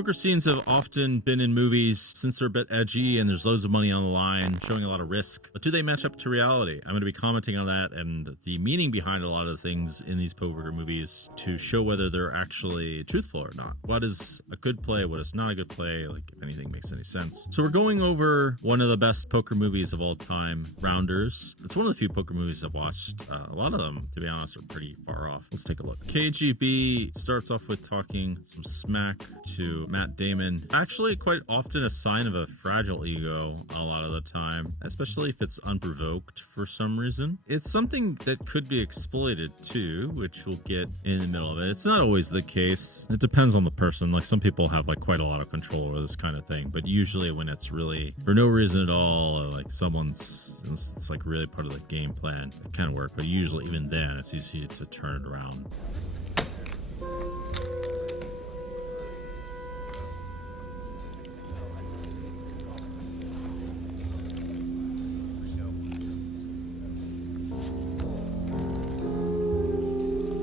Poker scenes have often been in movies since they're a bit edgy and there's loads of money on the line, showing a lot of risk. But do they match up to reality? I'm going to be commenting on that and the meaning behind a lot of the things in these poker movies to show whether they're actually truthful or not. What is a good play? What is not a good play? Like, if anything makes any sense. So we're going over one of the best poker movies of all time, Rounders. It's one of the few poker movies I've watched. A lot of them, to be honest, are pretty far off. Let's take a look. KGB starts off with talking some smack to Matt Damon. Actually, quite often a sign of a fragile ego a lot of the time, especially if it's unprovoked for some reason. It's something that could be exploited too, which we'll get in the middle of it. It's not always the case. It depends on the person. Like, some people have like quite a lot of control over this kind of thing, but usually when it's really for no reason at all, or like it's like really part of the game plan, it can work. But usually even then, it's easy to turn it around.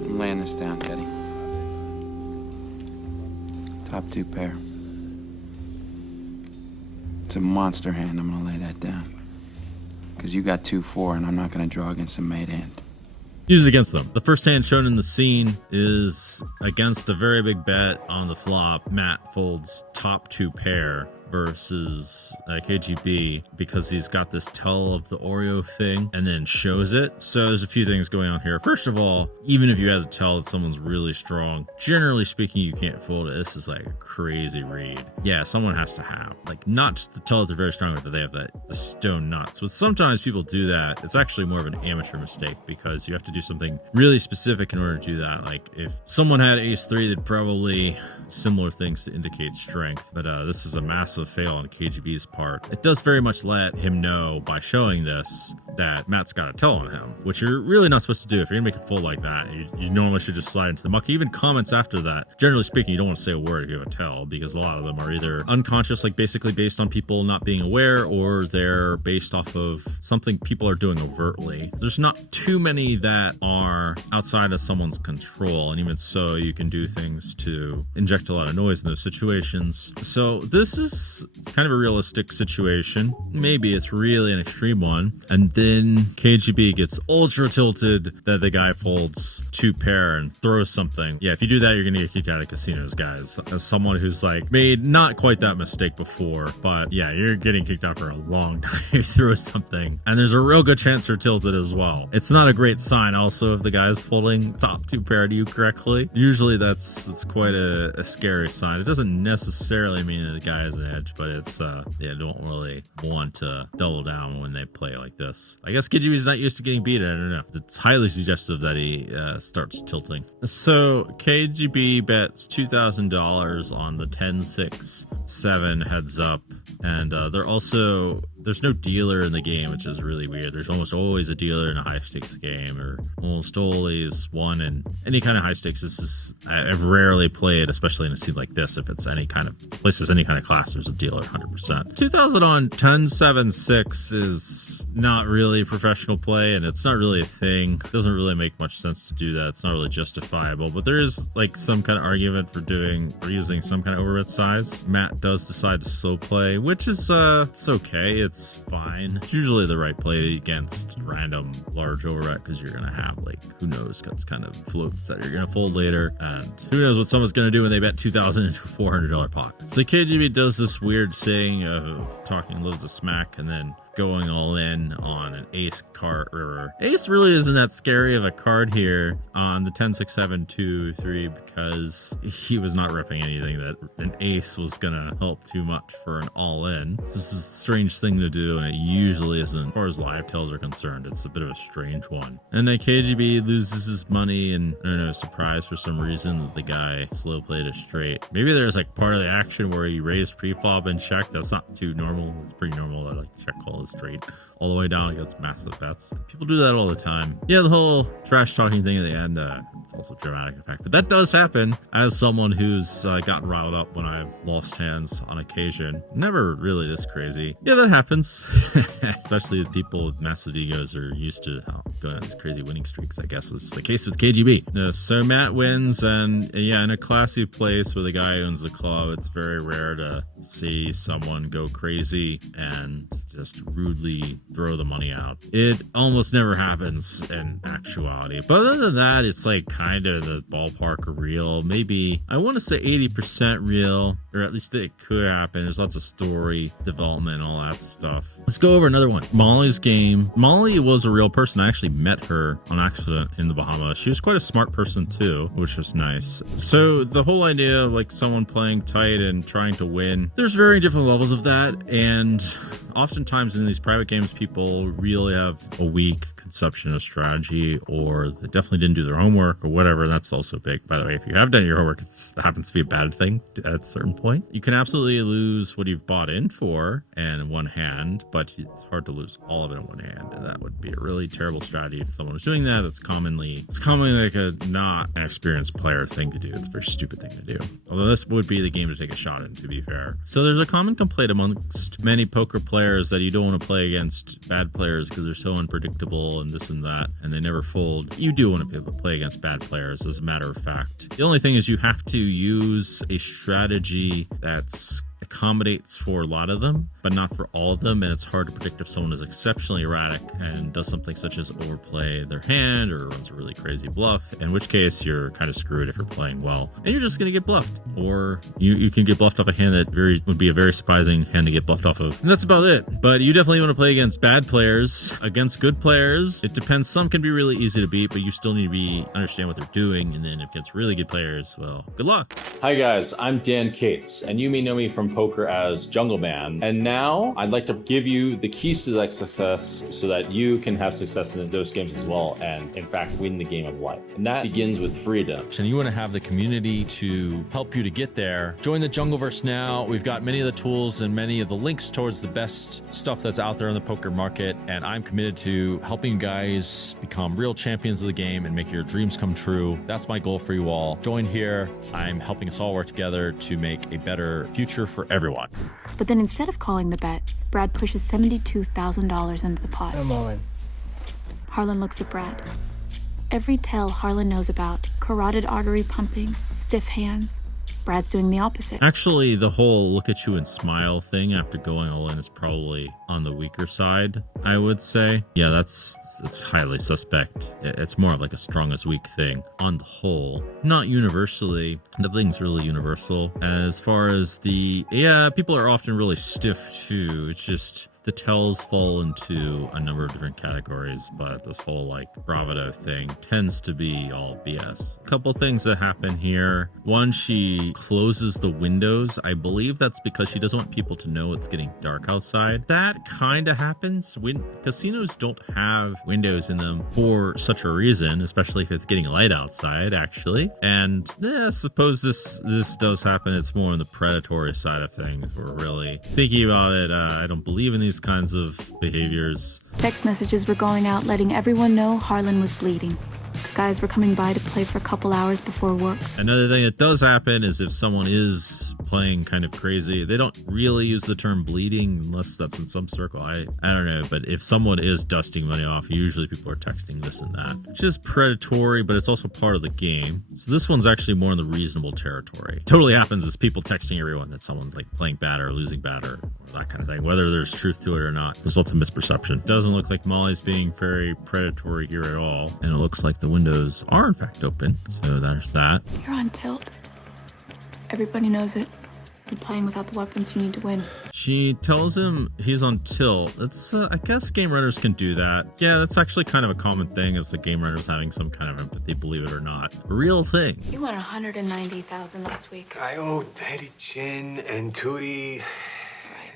I'm laying this down, Teddy. Top two pair. It's a monster hand. I'm gonna lay that down. Because you got 2-4, and I'm not gonna draw against a made hand. Use it against them. The first hand shown in the scene is against a very big bet on the flop. Matt folds top two pair versus KGB because he's got this tell of the Oreo thing and then shows it. So there's a few things going on here. First of all, even if you have to tell that someone's really strong, generally speaking, you can't fold it. This is like a crazy read. Yeah, someone has to have, like, not just to tell that they're very strong, but that they have the stone nuts. But sometimes people do that. It's actually more of an amateur mistake because you have to do something really specific in order to do that. Like, if someone had ace-3, they'd probably similar things to indicate strength, but this is a massive fail on KGB's part. It does very much let him know by showing this that Matt's got a tell on him, which you're really not supposed to do. If you're gonna make a fold like that, you normally should just slide into the muck. He even comments after that. Generally speaking, you don't want to say a word if you have a tell, because a lot of them are either unconscious, like basically based on people not being aware, or they're based off of something people are doing overtly. There's not too many that are outside of someone's control, and even so, you can do things to inject a lot of noise in those situations. So this is kind of a realistic situation. Maybe it's really an extreme one. And then KGB gets ultra tilted that the guy folds two pair and throws something. Yeah, if you do that, you're gonna get kicked out of casinos, guys. As someone who's like made not quite that mistake before, but yeah, you're getting kicked out for a long time if you throw something. And there's a real good chance you're tilted as well. It's not a great sign also if the guy's folding top two pair to you correctly. Usually it's quite a scary sign. It doesn't necessarily mean that the guy has an edge, but it's yeah, don't really want to double down when they play like this. I guess KGB's not used to getting beat. I don't know. It's highly suggestive that he starts tilting. So KGB bets $2,000 on the 10-6-7 heads up, and there's no dealer in the game, which is really weird. There's almost always a dealer in a high stakes game, or almost always one in any kind of high stakes. I've rarely played, especially in a scene like this. If it's any kind of places, any kind of class, there's a dealer 100%. 2000 on 10-7-6 is not really professional play, and it's not really a thing. It doesn't really make much sense to do that. It's not really justifiable, but there is like some kind of argument for using some kind of overbet size. Matt does decide to slow play, which is it's okay. It's fine. It's usually the right play against random large overbet because you're gonna have, like, who knows, kind of floats that you're gonna fold later, and who knows what someone's gonna do when they bet $2,000 into a $400 pocket. So KGB does this weird thing of talking loads of smack and then going all in on an ace card. Ace really isn't that scary of a card here on the 10-6-7-2-3 because he was not repping anything that an ace was gonna help too much for an all-in. This is a strange thing to do, and it usually isn't. As far as live tells are concerned, it's a bit of a strange one. And then KGB loses his money, and I don't know, surprise for some reason that the guy slow played a straight. Maybe there's like part of the action where he raised pre-flop and checked. That's not too normal. It's pretty normal that like check call the street, all the way down against massive bets. People do that all the time. Yeah, the whole trash talking thing at the end, it's also dramatic effect. But that does happen as someone who's gotten riled up when I've lost hands on occasion. Never really this crazy. Yeah, that happens. Especially the people with massive egos are used to going on these crazy winning streaks, I guess is the case with KGB. So Matt wins, and yeah, in a classy place where the guy owns the club, it's very rare to see someone go crazy and just rudely throw the money out. It almost never happens in actuality. But other than that, it's like kind of the ballpark of real. Maybe, I want to say 80% real, or at least it could happen. There's lots of story development and all that stuff. Let's go over another one. Molly's game. Molly was a real person. I actually met her on accident in the Bahamas. She was quite a smart person too, which was nice. So the whole idea of like someone playing tight and trying to win, there's very different levels of that. And oftentimes in these private games, people really have a weak conception of strategy, or they definitely didn't do their homework or whatever. That's also big. By the way, if you have done your homework, it happens to be a bad thing at a certain point. You can absolutely lose what you've bought in for in one hand, but it's hard to lose all of it in one hand. And that would be a really terrible strategy if someone was doing that. It's commonly like a not an experienced player thing to do. It's a very stupid thing to do. Although this would be the game to take a shot in, to be fair. So there's a common complaint amongst many poker players that you don't want to play against bad players because they're so unpredictable and this and that, and they never fold. You do want to be able to play against bad players, as a matter of fact. The only thing is you have to use a strategy that's accommodates for a lot of them, but not for all of them, and it's hard to predict if someone is exceptionally erratic and does something such as overplay their hand or runs a really crazy bluff, in which case you're kind of screwed if you're playing well, and you're just going to get bluffed, or you can get bluffed off a hand that would be a very surprising hand to get bluffed off of, and that's about it. But you definitely want to play against bad players. Against good players, it depends. Some can be really easy to beat, but you still need to understand what they're doing, and then against really good players, well, good luck. Hi guys, I'm Dan Cates, and you may know me from poker as Jungleman, and now I'd like to give you the keys to that success so that you can have success in those games as well, and in fact win the game of life. And that begins with freedom. And you want to have the community to help you to get there. Join the JungleVerse now. We've got many of the tools and many of the links towards the best stuff that's out there in the poker market, and I'm committed to helping you guys become real champions of the game and make your dreams come true. That's my goal for you all. Join here. I'm helping us all work together to make a better future for everyone. But then instead of calling the bet, Brad pushes $72,000 into the pot. Come on. Harlan looks at Brad. Every tell Harlan knows about, carotid artery pumping, stiff hands. Brad's doing the opposite. Actually, the whole look at you and smile thing after going all in is probably on the weaker side, I would say. Yeah, that's highly suspect. It's more of like a strong as weak thing on the whole. Not universally. Nothing's really universal. As far as people are often really stiff too. It's just the tells fall into a number of different categories, but this whole like bravado thing tends to be all BS. A couple things that happen here. One, she closes the windows. I believe that's because she doesn't want people to know it's getting dark outside. That kind of happens when casinos don't have windows in them for such a reason, especially if it's getting light outside, actually. And I suppose this does happen. It's more on the predatory side of things. We're really thinking about it. I don't believe in these kinds of behaviors. Text messages were going out letting everyone know Harlan was bleeding. The guys were coming by to play for a couple hours before work. Another thing that does happen is if someone is playing kind of crazy, they don't really use the term bleeding unless that's in some circle. I don't know, but if someone is dusting money off, usually people are texting this and that, which is predatory, but it's also part of the game. So this one's actually more in the reasonable territory. Totally happens is people texting everyone that someone's like playing bad or losing bad or that kind of thing, whether there's truth to it or not. There's lots of misperception. Doesn't look like Molly's being very predatory here at all, and it looks like the windows are in fact open, so there's that. You're on tilt. Everybody knows it. You're playing without the weapons you need to win. She tells him he's on tilt. It's I guess game runners can do that. Yeah, that's actually kind of a common thing, is the game runners having some kind of empathy, believe it or not. A real thing. You won $190,000 last week. I owe Teddy Chin and Tootie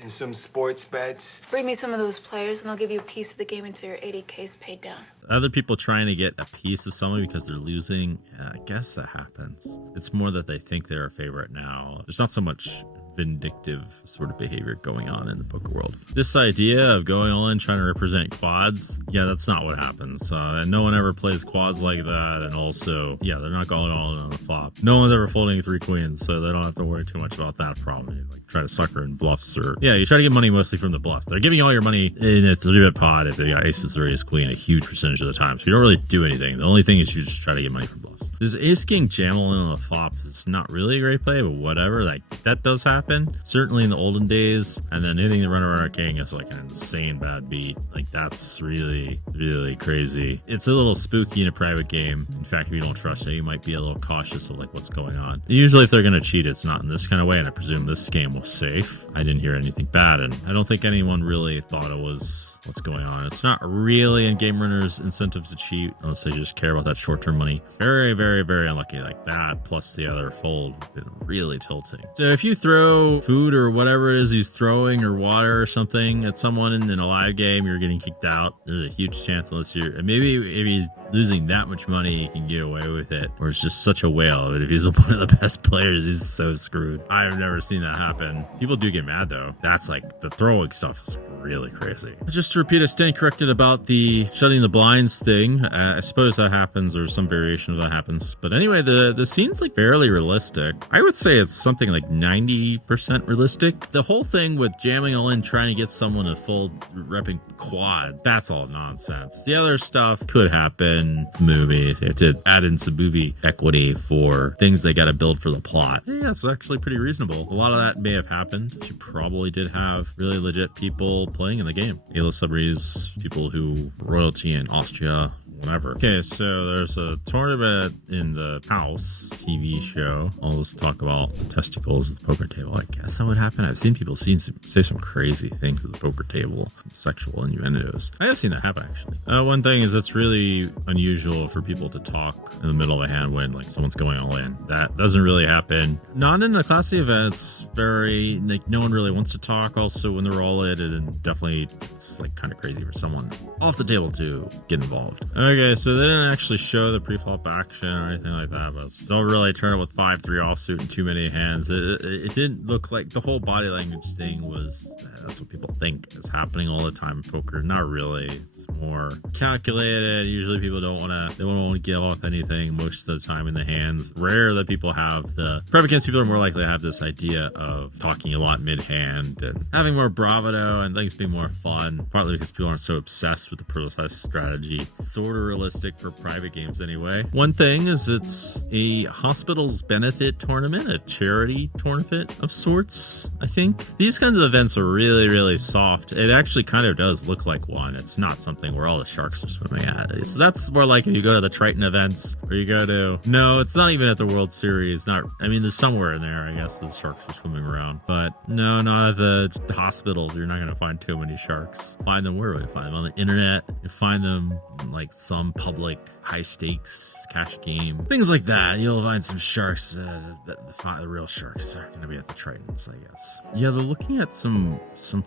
and some sports bets. Bring me some of those players and I'll give you a piece of the game until your 80K's paid down. Other people trying to get a piece of someone because they're losing, I guess that happens. It's more that they think they're a favorite now. There's not so much vindictive sort of behavior going on in the poker world. This idea of going all in trying to represent quads, yeah, that's not what happens. And no one ever plays quads like that. And also, yeah, they're not going all in on the flop. No one's ever folding 3 queens, so they don't have to worry too much about that problem. You like try to sucker in bluffs, or yeah, you try to get money mostly from the bluffs. They're giving you all your money in a 3-bet pot if they got aces or ace queen a huge percentage of the time. So you don't really do anything. The only thing is you just try to get money from bluffs. This ace king jam all in on the flop is not really a great play, but whatever. Like that does happen. Certainly in the olden days. And then hitting the runner runner king is like an insane bad beat. Like that's really, really crazy. It's a little spooky in a private game. In fact, if you don't trust it, you might be a little cautious of like what's going on. Usually if they're going to cheat, it's not in this kind of way. And I presume this game was safe. I didn't hear anything bad. And I don't think anyone really thought it was what's going on. It's not really in game runners' incentive to cheat unless they just care about that short-term money. Very, very, very unlucky. Like that plus the other fold have been really tilting. So if you throw food or whatever it is he's throwing or water or something at someone in a live game, you're getting kicked out. There's a huge chance unless you're maybe if he's losing that much money, he can get away with it. Or it's just such a whale. But if he's one of the best players, he's so screwed. I've never seen that happen. People do get mad though. That's like the throwing stuff is really crazy. Just to repeat, I stand corrected about the shutting the blinds thing. I suppose that happens or some variation of that happens. But anyway, the scene's like fairly realistic. I would say it's something like 90% realistic. The whole thing with jamming all in, trying to get someone to fold repping quads, that's all nonsense. The other stuff could happen. It's a movie. They have to add in some movie equity for things they got to build for the plot. Yeah, it's actually pretty reasonable. A lot of that may have happened. She probably did have really legit people playing in the game. A-list celebrities, people who royalty in Austria, whatever. Okay, so there's a tournament in the House TV show. All this talk about testicles at the poker table. I guess that would happen. I've seen people say some crazy things at the poker table, sexual innuendos. I have seen that happen actually. One thing is it's really unusual for people to talk in the middle of a hand when like someone's going all in. That doesn't really happen. Not in the classy events. Very like no one really wants to talk. Also when they're all in, and definitely it's like kind of crazy for someone off the table to get involved. Okay, so they didn't actually show the pre-flop action or anything like that, but don't really turn it with 5-3 offsuit and too many hands. It didn't look like the whole body language thing was, that's what people think is happening all the time in poker. Not really. It's more calculated. Usually people they don't want to give off anything most of the time in the hands. Rare that people have the private games. People are more likely to have this idea of talking a lot mid-hand and having more bravado and things being more fun, partly because people aren't so obsessed with the precise strategy. It's sort of realistic for private games anyway. One thing is it's a hospital's benefit tournament, a charity tournament of sorts, I think. These kinds of events are really, really soft. It actually kind of does look like one. It's not something where all the sharks are swimming at. So that's more like if you go to the Triton events or you go to, no, it's not even at the World Series. There's somewhere in there, I guess, the sharks are swimming around. But no, not at the hospitals. You're not going to find too many sharks. Find them, where do you find them? On the internet. You find them like some public high stakes cash game, things like that. You'll find some sharks. The real sharks are going to be at the Tritons, I guess. Yeah, they're looking at some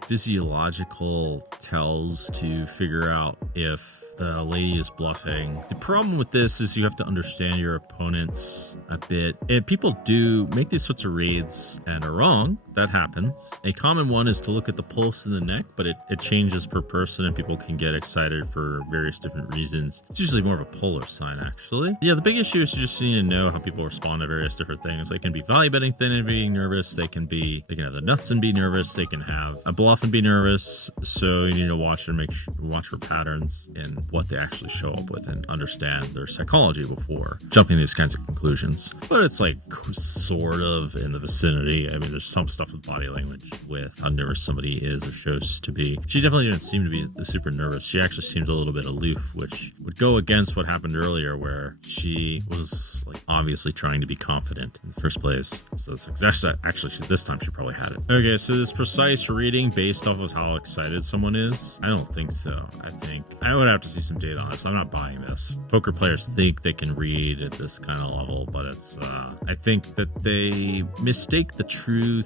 physiological tells to figure out if the lady is bluffing. The problem with this is you have to understand your opponents a bit. And people do make these sorts of reads and are wrong. That happens. A common one is to look at the pulse in the neck, but it changes per person and people can get excited for various different reasons. It's usually more of a polar sign, actually. Yeah, the big issue is you just need to know how people respond to various different things. They can be value betting thin and being nervous. They can have the nuts and be nervous. They can have a bluff and be nervous. So you need to watch for patterns in what they actually show up with and understand their psychology before jumping these kinds of conclusions. But it's like sort of in the vicinity. I mean, there's some stuff with body language with how nervous somebody is or shows to be. She definitely didn't seem to be super nervous. She actually seemed a little bit aloof, which would go against what happened earlier where she was like obviously trying to be confident in the first place. So it's actually this time she probably had it. Okay, so this precise reading based off of how excited someone is, I don't think so. I think I would have to see some data on this. I'm not buying this. Poker players think they can read at this kind of level, but it's I think that they mistake the true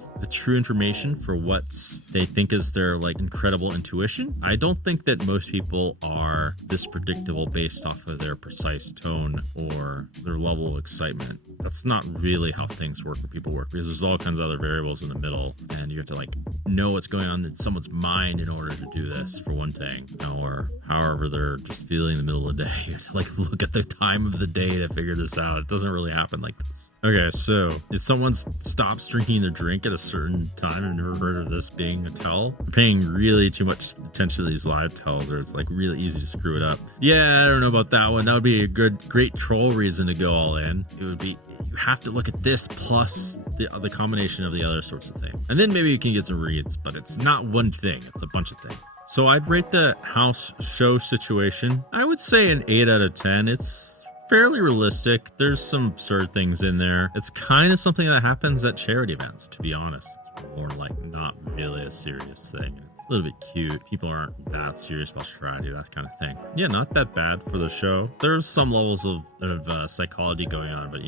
information for what they think is their like incredible intuition. I don't think that most people are this predictable based off of their precise tone or their level of excitement. That's not really how things work when people work, because there's all kinds of other variables in the middle, and you have to like know what's going on in someone's mind in order to do this, for one thing, or however they're just feeling in the middle of the day. You have to like look at the time of the day to figure this out. It doesn't really happen like this. Okay, so if someone stops drinking their drink at a certain time, I've never heard of this being a tell. I'm paying really too much attention to these live tells, or it's like really easy to screw it up. Yeah, I don't know about that one. That would be a great troll reason to go all in. It would be, you have to look at this plus the combination of the other sorts of things. And then maybe you can get some reads, but it's not one thing, it's a bunch of things. So I'd rate the house show situation, I would say an 8 out of 10. It's fairly realistic. There's some absurd things in there. It's kind of something that happens at charity events, to be honest. It's more like not really a serious thing. It's a little bit cute. People aren't that serious about strategy, that kind of thing. Yeah, not that bad for the show. There's some levels of psychology going on, but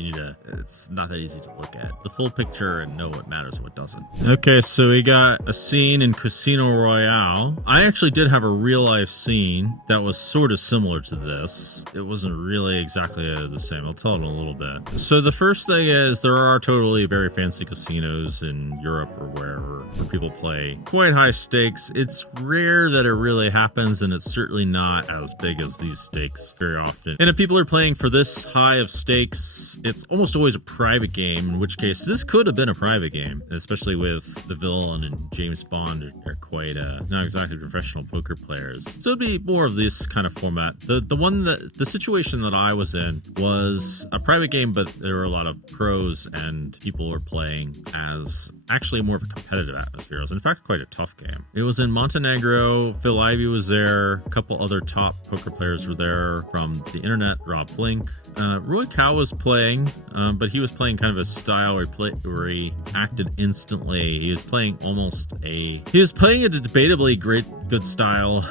it's not that easy to look at the full picture and know what matters and what doesn't. Okay, so we got a scene in Casino Royale. I actually did have a real life scene that was sort of similar to this. It wasn't really exactly the same. I'll tell it in a little bit. So the first thing is there are totally very fancy casinos in Europe or wherever where people play quite high stakes. It's rare that it really happens, and it's certainly not as big as these stakes very often. And if people are playing for this high of stakes, it's almost always a private game, in which case this could have been a private game, especially with the villain and James Bond are quite not exactly professional poker players. So it'd be more of this kind of format. The situation that I was in was a private game, but there were a lot of pros and people were playing as actually more of a competitive atmosphere. It was in fact quite a tough game. It was in Montenegro. Phil Ivey was there. A couple other top poker players were there from the internet. Rob Flink. Roy Cow was playing, but he was playing kind of a style where he acted instantly. He was playing a debatably good style.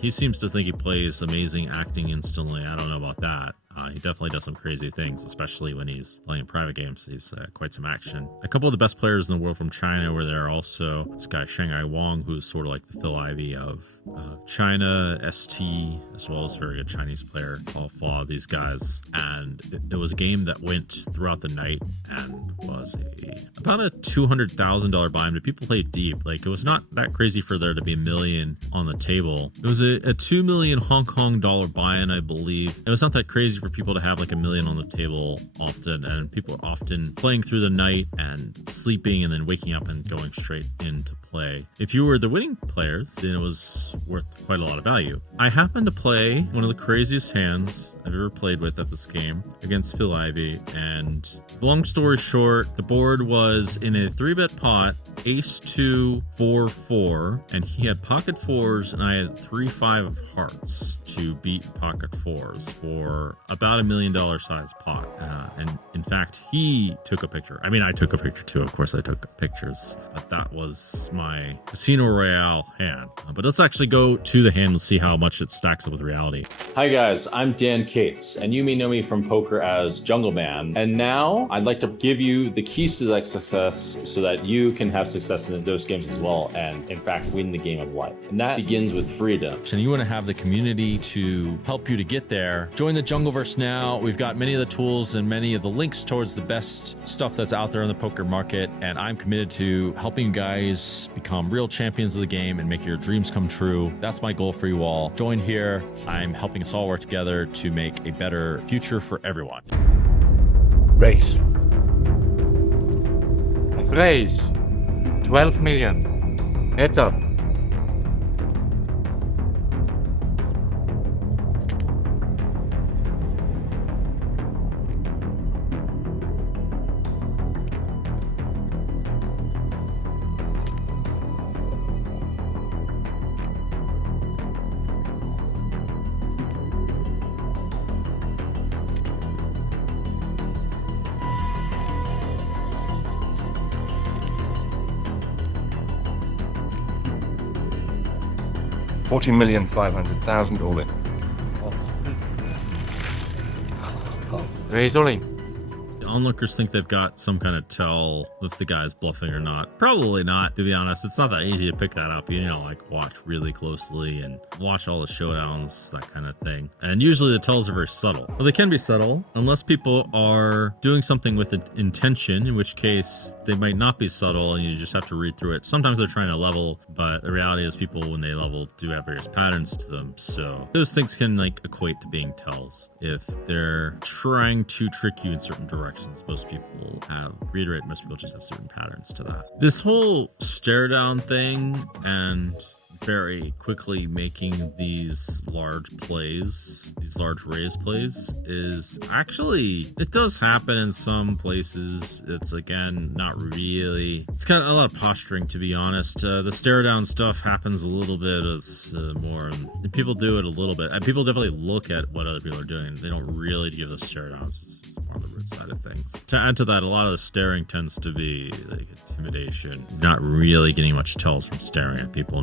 He seems to think he plays amazing acting instantly. I don't know about that. He definitely does some crazy things, especially when he's playing private games. He's quite some action. A couple of the best players in the world from China were there also. This guy, Shanghai Wong, who's sort of like the Phil Ivey of China, ST, as well as a very good Chinese player, Paul Flaw, these guys. And it was a game that went throughout the night and was about a $200,000 buy-in. But people played deep. Like, it was not that crazy for there to be $1 million on the table. It was a $2 million Hong Kong dollar buy-in, I believe. It was not that crazy for people to have like $1 million on the table often, and people are often playing through the night and sleeping and then waking up and going straight into play. If you were the winning players, then it was worth quite a lot of value. I happened to play one of the craziest hands I've ever played with at this game against Phil Ivey, and long story short, the board was in a 3-bet pot, ace 2 4 4, and he had pocket fours and I had 3 5 of hearts to beat pocket fours for about $1 million size pot. And in fact, he took a picture. I mean, I took a picture too. Of course I took pictures, but that was my Casino Royale hand. But let's actually go to the hand and see how much it stacks up with reality. Hi guys, I'm Dan Cates, and you may know me from poker as Jungleman. And now I'd like to give you the keys to that success so that you can have success in those games as well, and in fact win the game of life. And that begins with freedom. And you want to have the community to help you to get there. Join the JungleVerse now. We've got many of the tools and many of the links towards the best stuff that's out there in the poker market, and I'm committed to helping you guys become real champions of the game and make your dreams come true. That's my goal for you all. Join here. I'm helping us all work together to make a better future for everyone. Raise. 12 million. Heads up. $40,500,000 all in. Razoling. The onlookers think they've got some kind of tell if the guy's bluffing or not. Probably not, to be honest. It's not that easy to pick that up. You know, like watch really closely and watch all the showdowns, that kind of thing. And usually the tells are very subtle. Well, they can be subtle unless people are doing something with an intention, in which case they might not be subtle and you just have to read through it. Sometimes they're trying to level, but the reality is people, when they level, do have various patterns to them. So those things can like equate to being tells. If they're trying to trick you in certain directions, most people most people just have certain patterns to that. This whole stare down thing and very quickly making these large plays, these large raise plays, is actually, it does happen in some places. It's again not really, it's kind of a lot of posturing, to be honest. The stare down stuff happens a little bit. It's more, and people do it a little bit, and people definitely look at what other people are doing. They don't really give the stare downs. It's more on the root side of things. To add to that, a lot of the staring tends to be like intimidation, not really getting much tells from staring at people.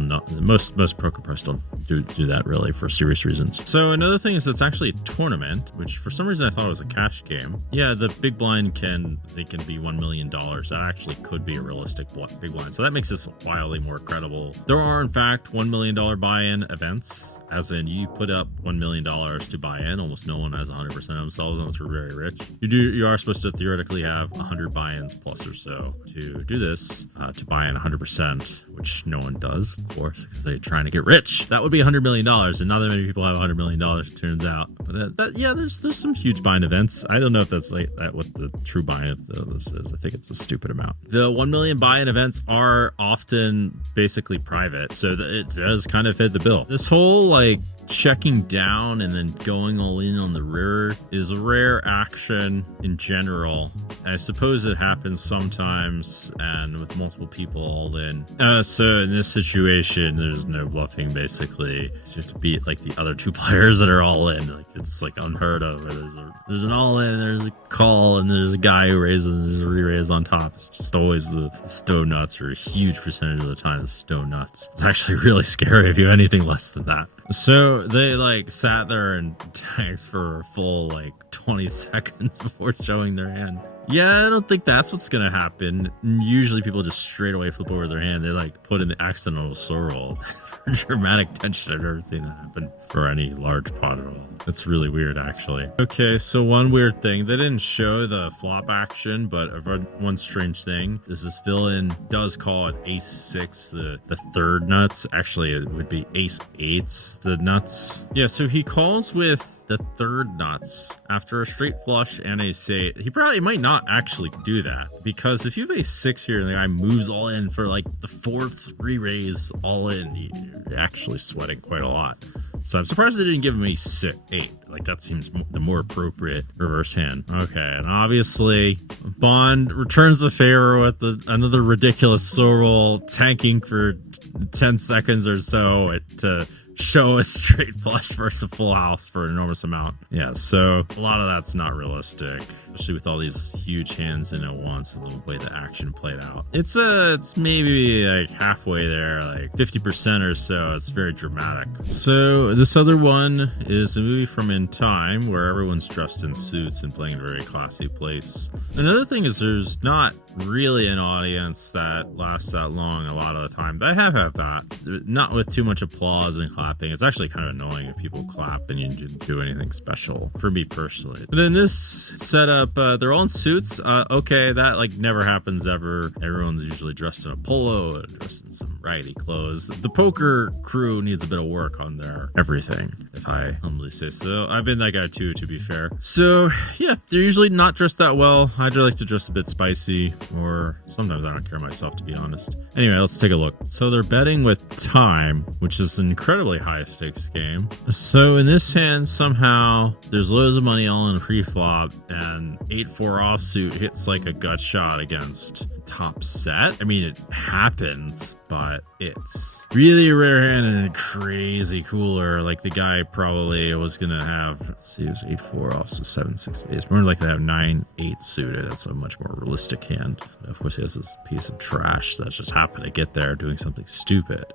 Most poker pros don't do that really for serious reasons. So another thing is it's actually a tournament, which for some reason I thought it was a cash game. Yeah, the big blind can be $1 million. That actually could be a realistic big blind. So that makes this wildly more credible. There are in fact $1 million buy-in events, as in you put up $1 million to buy in. Almost no one has 100% of themselves unless you're very rich. You are supposed to theoretically have 100 buy-ins plus or so to do this, to buy in 100%, which no one does, of course, because they're trying to get rich. That would be $100 million, and not that many people have $100 million, it turns out. But yeah, there's some huge buy-in events. I don't know if that's like that what the true buy-in of this is. I think it's a stupid amount. The 1 million buy-in events are often basically private, so it does kind of fit the bill. This whole like checking down and then going all in on the river is a rare action in general. I suppose it happens sometimes and with multiple people all in. So in this situation, there's no bluffing basically. So you have to beat like the other two players that are all in. Like it's like unheard of. There's an all in, there's a call, and there's a guy who raises and there's a re-raise on top. It's just always the stone nuts, or a huge percentage of the time the stone nuts. It's actually really scary if you have anything less than that. So they like sat there and tagged for a full like 20 seconds before showing their hand. Yeah, I don't think that's what's gonna happen. Usually people just straight away flip over their hand. They like put in the accidental soul roll. Dramatic tension. I've never seen that happen for any large pot at all. That's really weird, actually. Okay, so one weird thing, they didn't show the flop action, but I've read one strange thing is this villain does call it ace 6 the third nuts. Actually, it would be ace 8's the nuts. Yeah, so he calls with the third nuts after a straight flush and ace 8. He probably might not actually do that, because if you have ace 6 here and the guy moves all in for like the fourth re-raise all in, you're actually sweating quite a lot. So I'm surprised they didn't give him ace 8. Like that seems the more appropriate reverse hand. Okay, and obviously Bond returns the favor with another ridiculous soul roll, tanking for 10 seconds or so to show a straight flush versus a full house for an enormous amount. Yeah, so a lot of that's not realistic, especially with all these huge hands in at once and the way the action played out. It's maybe like halfway there, like 50% or so. It's very dramatic. So this other one is a movie from In Time where everyone's dressed in suits and playing in a very classy place. Another thing is there's not really an audience that lasts that long a lot of the time. But I have had that, not with too much applause and clapping. It's actually kind of annoying if people clap and you didn't do anything special, for me personally. But then this setup, they're all in suits. Okay, that like never happens ever. Everyone's usually dressed in a polo and dressed in some raggedy clothes. The poker crew needs a bit of work on their everything, if I humbly say so. I've been that guy too, to be fair. So yeah, they're usually not dressed that well. I'd like to dress a bit spicy, or sometimes I don't care myself, to be honest. Anyway, let's take a look. So they're betting with time, which is an incredibly high stakes game. So in this hand, somehow there's loads of money all in pre-flop, and 8-4 offsuit hits like a gut shot against top set. I mean, it happens, but it's really a rare hand and a crazy cooler. Like the guy probably was gonna have, let's see, it was 8-4 offsuit 7-6 ace. More likely to have 9-8 suited. That's a much more realistic hand. Of course, he has this piece of trash that just happened to get there doing something stupid.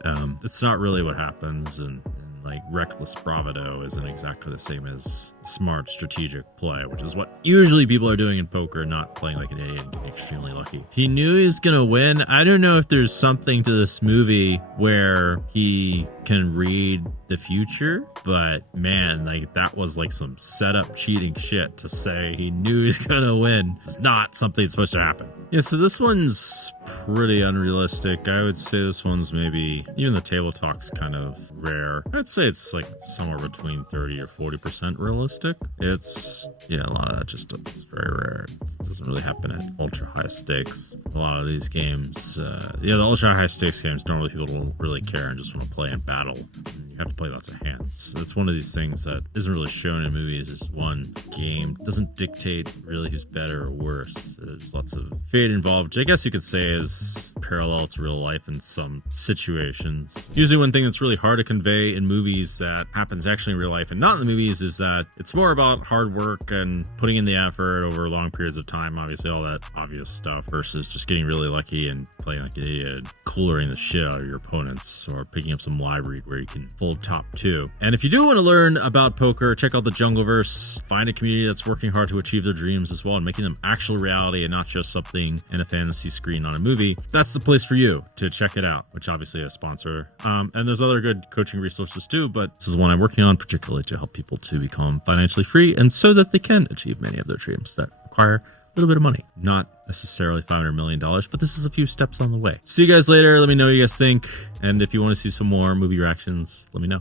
It's not really what happens, and like reckless bravado isn't exactly the same as smart strategic play, which is what usually people are doing in poker, not playing like an idiot and getting extremely lucky. He knew he was gonna win. I don't know if there's something to this movie where he can read the future, but man, like that was like some setup cheating shit to say he knew he's gonna win. It's not something that's supposed to happen. Yeah, so this one's pretty unrealistic. I would say this one's maybe, even the table talk's kind of rare. I'd say it's like somewhere between 30 or 40% realistic. It's, yeah, a lot of that just is very rare. It doesn't really happen at ultra high stakes. A lot of these games, the ultra high stakes games, normally people don't really care and just want to play in battle. You have to play lots of hands. So it's one of these things that isn't really shown in movies. It's one game. It doesn't dictate really who's better or worse. There's lots of fate involved, which I guess you could say is parallel to real life in some situations. Usually one thing that's really hard to convey in movies that happens actually in real life and not in the movies is that it's more about hard work and putting in the effort over long periods of time, obviously all that obvious stuff, versus just getting really lucky and playing like an idiot, coolering the shit out of your opponents, or picking up some live read where you can fold top two. And if you do want to learn about poker, check out the JungleVerse. Find a community that's working hard to achieve their dreams as well and making them actual reality and not just something in a fantasy screen on a movie. That's the place for you to check it out, which obviously is a sponsor. And there's other good coaching resources too, but this is one I'm working on particularly to help people to become financially free and so that they can achieve many of their dreams that require a little bit of money. Not necessarily $500 million, but this is a few steps on the way. See you guys later. Let me know what you guys think. And if you want to see some more movie reactions, let me know.